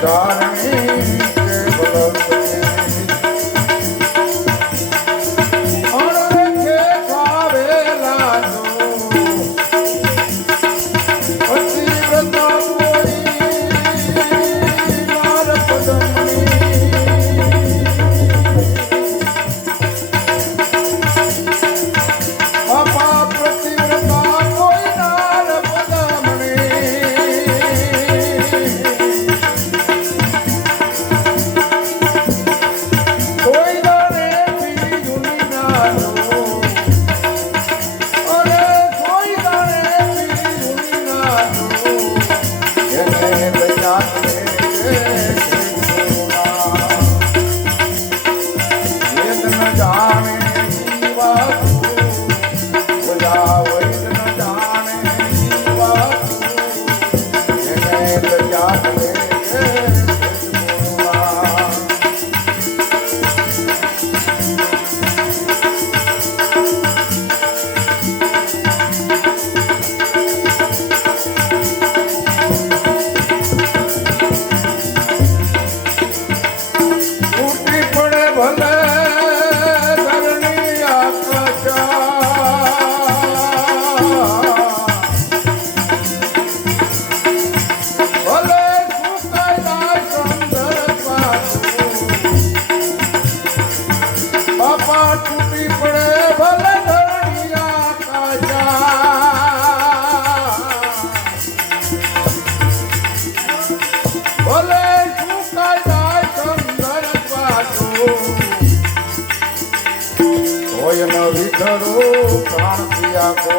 Darling ધરો પ્રાણિયા કો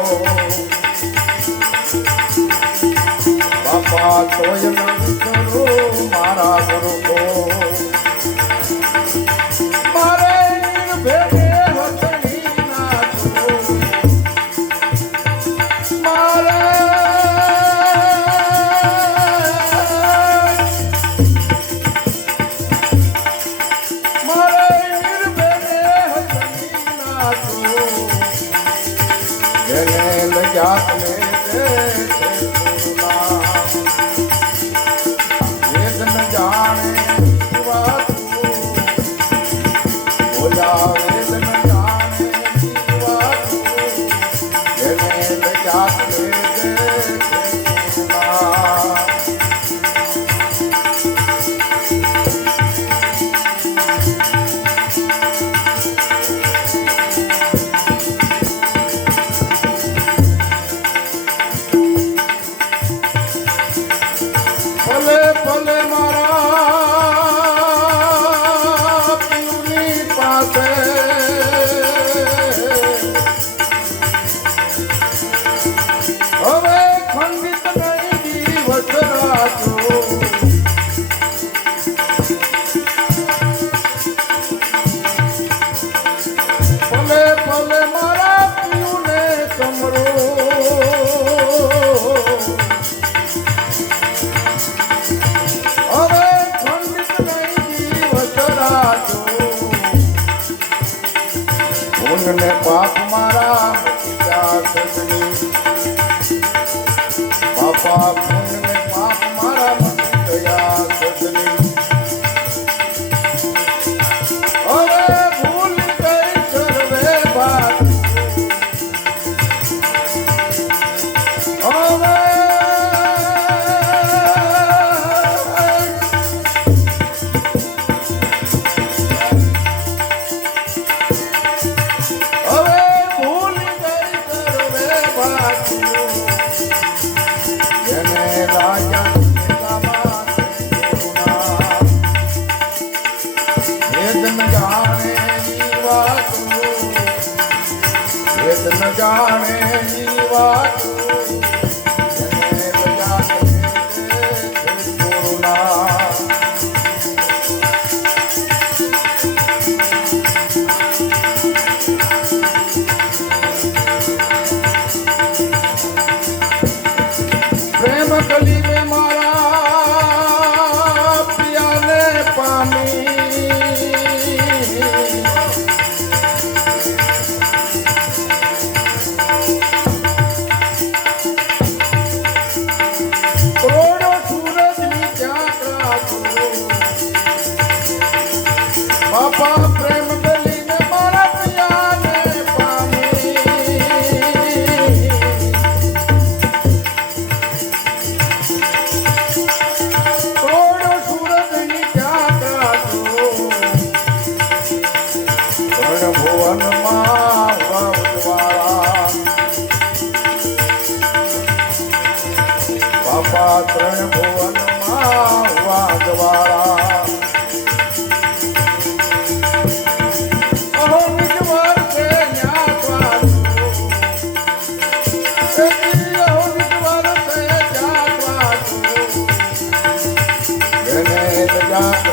બાપા કરો મારા ગુરુ કો ભૂલને પાપ મારા પિતા બાપા Krishna Jane Jeeva મારા ત્રણ ભુવનમાં વાગવાળા Yeah.